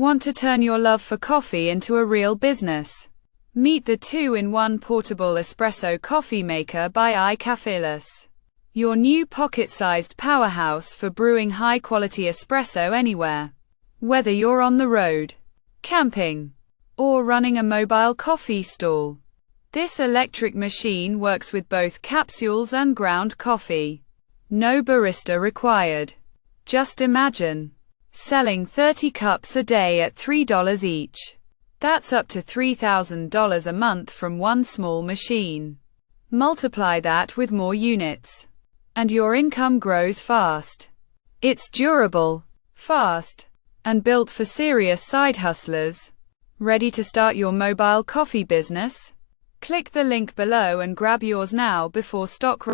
Want to turn your love for coffee into a real business? Meet the 2-in-1 portable espresso coffee maker by Cafilas. Your new pocket-sized powerhouse for brewing high-quality espresso anywhere. Whether you're on the road, camping, or running a mobile coffee stall, this electric machine works with both capsules and ground coffee. No barista required. Just imagine selling 30 cups a day at $3 each. That's up to $3,000 a month from one small machine. Multiply that with more units, and your income grows fast. It's durable, fast, and built for serious side hustlers. Ready to start your mobile coffee business? Click the link below and grab yours now before stock